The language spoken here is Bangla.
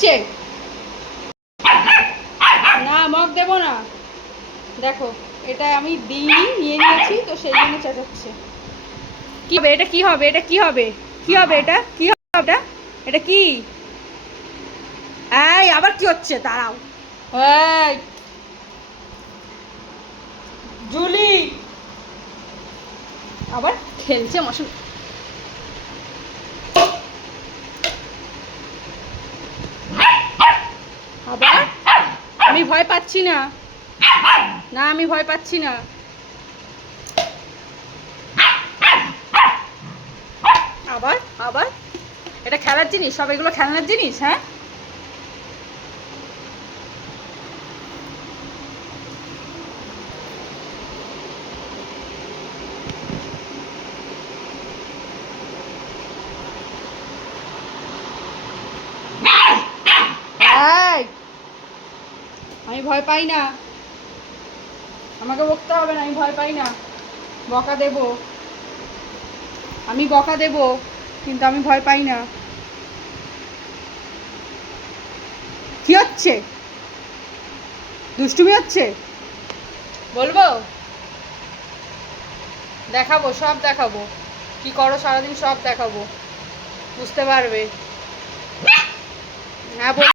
হচ্ছে? না মগ দেবো না। দেখো এটা আমি দিইনি, নিয়ে নিয়েছি তো সেই জন্য চেঁচাচ্ছে। কি হবে এটা? কি হবে এটা? কি হবে? কি হবে এটা? কি হবে এটা? এটা কি? এই আবার কি হচ্ছে? দাঁড়াও। এই জুলি আবার খেলছে মশাই। আবার আমি ভয় পাচ্ছি না। না আমি ভয় পাচ্ছি না। আবার আবার এটা খেলার জিনিস? সব এগুলো খেলনার জিনিস? হ্যাঁ এই আমি ভয় পাই না। আমাকে বকতে হবে না, আমি ভয় পাই না। বকা দেব, আমি বকা দেব, কিন্তু আমি ভয় পাই না। কি হচ্ছে? দুষ্টুমি হচ্ছে? বলবো? দেখাবো, সব দেখাবো। কি করো সারাদিন সব দেখাবো, বুঝতে পারবে। হ্যাঁ বল।